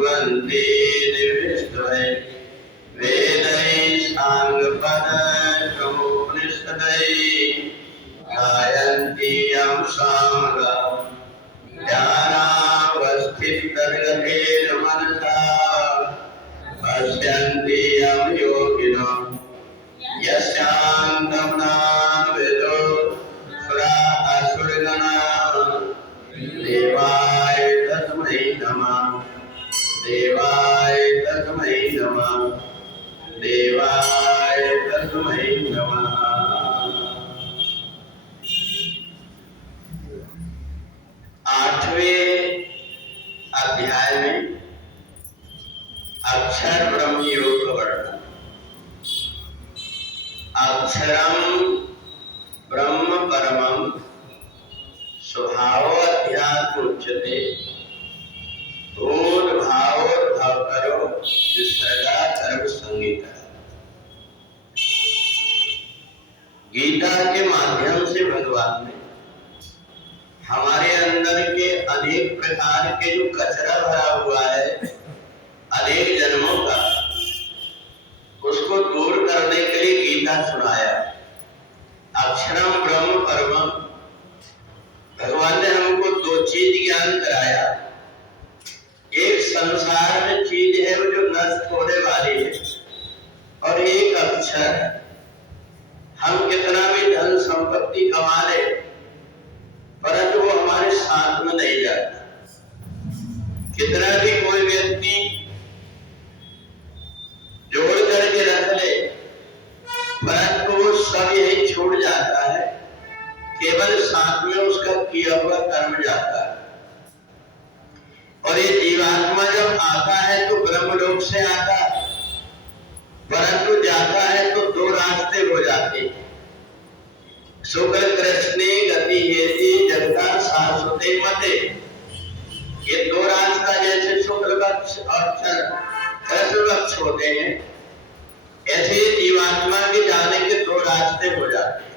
ब्रुवन्ति निर्विष्टये वेदैः साङ्गपदक्रमोपनिषदैः गायन्ति यं सामगाम् ध्यानावस्थितगतेन मनसा पश्यन्ति यं योगिनो यस्यान्तं न वेदो असुरगणाः देवाय तस्मै नमः देवाय तस्मै नमः देवाय तस्मै नमः। आठवें अध्याय में अक्षर ब्रह्म योग का वर्णन। अक्षरम ब्रह्म परमं स्वभावोऽध्यात्म उच्यते भूर्भावोर्भाव करो विसर्गा सर्व संगीता। गीता के माध्यम से भगवान ने हमारे अंदर के अनेक प्रकार के जो कचरा भरा हुआ है अनेक जन्मों का, उसको दूर करने के लिए गीता सुनाया। अक्षरम ब्रह्म परमं, भगवान ने हमको दो चीज ज्ञान कराया। एक संसार में चीज है वो जो नष्ट होने वाली है, और एक अक्षर है। हम कितना भी धन संपत्ति कमा ले परंतु वो हमारे साथ में नहीं जाता। कितना भी कोई व्यक्ति जोड़ करके रख ले परंतु वो सब यही छूट जाता है, केवल साथ में उसका किया हुआ कर्म जाता है। और ये जीवात्मा जब आता है तो ब्रह्मलोक से आता है, परंतु जाता है तो दो रास्ते हो जाते हैं। शुक्ल कृष्णे गति हेति जगता शाश्वते मते। ये दो रास्ता जैसे शुक्ल पक्ष और कृष्ण पक्ष होते हैं, ऐसे जीवात्मा के जाने के दो रास्ते हो जाते हैं।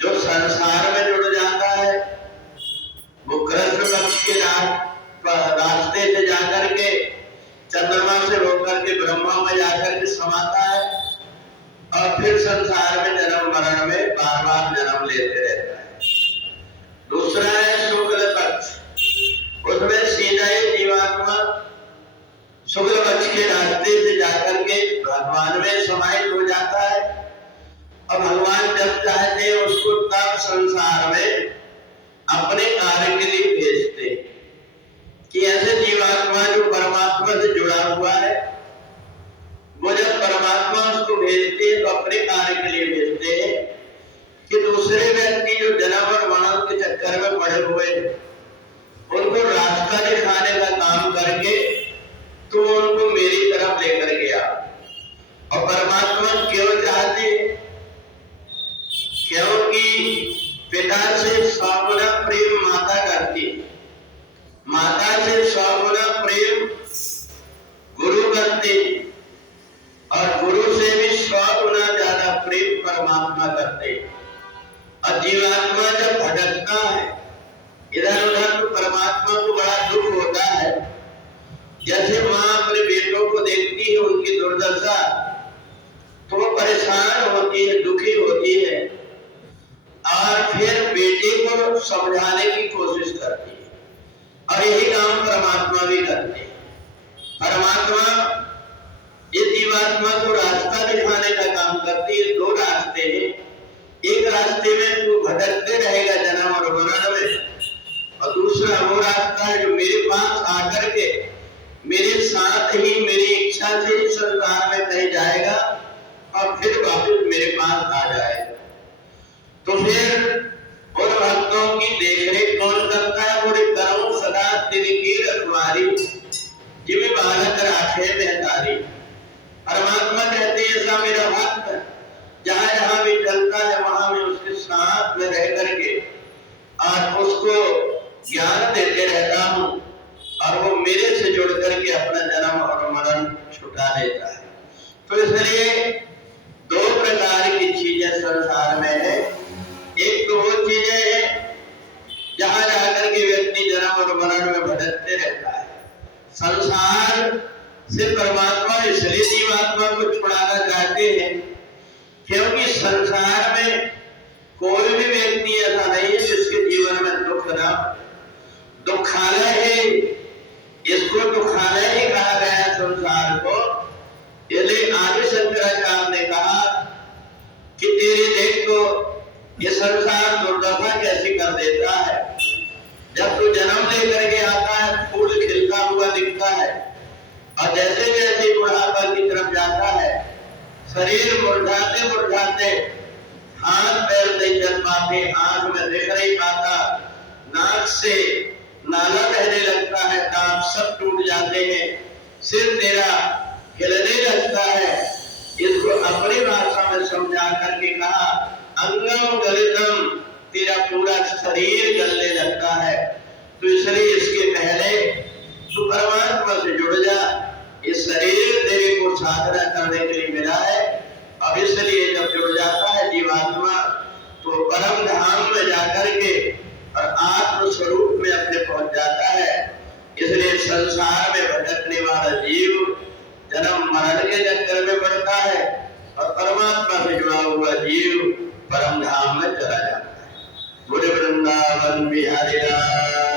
जो संसार में जुड़ जाता है वो कृष्ण पक्ष के रास्ते से जाकर के चंद्रमा से होकर के ब्रह्मा में जाकर के समाता है, और फिर संसार में जन्म मरण में बार बार जन्म लेते रहता है। दूसरा है शुक्ल पक्ष, उसमें सीधा ही जीवात्मा शुक्ल पक्ष के रास्ते से जाकर के भगवान में समाहित हो जाता है, और भगवान जब चाहते हैं उसको तब संसार में अपने कार्य के लिए भेजते हैं। कि ऐसे जीवात्मा जो परमात्मा से जुड़ा हुआ है, वो जब परमात्मा उसको भेजते हैं तो अपने कार्य के लिए भेजते हैं कि दूसरे व्यक्ति जो जन्म और मरण के चक्कर में पड़े हुए उनको रास्ता दिखाने का काम करके तो उनको मेरी तरफ लेकर गया। और परमात्मा क्यों चाहते? क्योंकि पिता से 100 गुना प्रेम माता करती, माता से 100 गुना प्रेम गुरु करते, और गुरु से भी 100 गुना ज्यादा प्रेम परमात्मा करते। और जीवात्मा जब भटकता है इधर उधर तो परमात्मा को बड़ा दुख होता है। जैसे माँ अपने बेटों को देखती है उनकी दुर्दशा तो वो परेशान होती है, दुखी होती है, और फिर बेटे को समझाने की कोशिश करती है। और यही काम परमात्मा भी करते हैं। परमात्मा इस जीवात्मा को रास्ता दिखाने का काम करती है। दो रास्ते हैं, एक रास्ते में तू भटकते रहेगा जन्म और मरण में, और दूसरा वो रास्ता है जो मेरे पास आकर के मेरे साथ ही मेरी इच्छा से संसार में कहीं जाएगा और फिर वापस मेरे पास आ जाएगा। तो फिर उन भक्तों की देखरेख कौन करता है? बोले करो सदा तिनकी रखवारी जिम्मे बालक राखे बेहतारी। परमात्मा कहते हैं ऐसा मेरा भक्त जहां जहां भी चलता है वहां मैं उसके साथ में रह करके और उसको ज्ञान देते रहता हूँ, और वो मेरे से जुड़ करके अपना जन्म और मरण छुटा देता है। तो इसलिए दो प्रकार की चीजें संसार में है। एक तो वो चीजें हैं जहां जाकर के व्यक्ति जन्म और मरण में भटकते रहता है, संसार से परमात्मा इसलिए जीवात्मा को छुड़ाना चाहते हैं क्योंकि संसार में कोई भी व्यक्ति ऐसा नहीं है जिसके जीवन में दुख ना, दुखालय है, इसको दुखालय ही कहा गया संसार को। इसलिए आदि शंकराचार्य ने कहा कि तेरी देख तो ये संसार दुर्दशा कैसी कर देता है। जब तू जन्म लेकर के आता है फूल खिलता हुआ दिखता है और जैसे जैसे बुढ़ापा की तरफ जाता है शरीर मुरझाते मुरझाते हाथ पैर नहीं चल पाते, आंख में दिख नहीं पाता, नाक से नाला बहने लगता है, दांत सब टूट जाते हैं, सिर तेरा हिलने लगता है। इसको अपनी भाषा में समझा करके कहा अंगम गलितम, तेरा पूरा शरीर गलने लगता है। तो इसलिए इसके पहले तू परमात्मा से जुड़ जा। इस शरीर तेरे को साधना करने के लिए मिला है। अब इसलिए जब जुड़ जाता है जीवात्मा तो परम धाम में जाकर के और आत्म स्वरूप में अपने पहुंच जाता है। इसलिए संसार में भटकने वाला जीव जन्म मरण के चक्कर में पड़ता है और परमात्मा से जुड़ा हुआ जीव परम धाम में चला जाता है। बोले वृंदावन बिहारी लाल।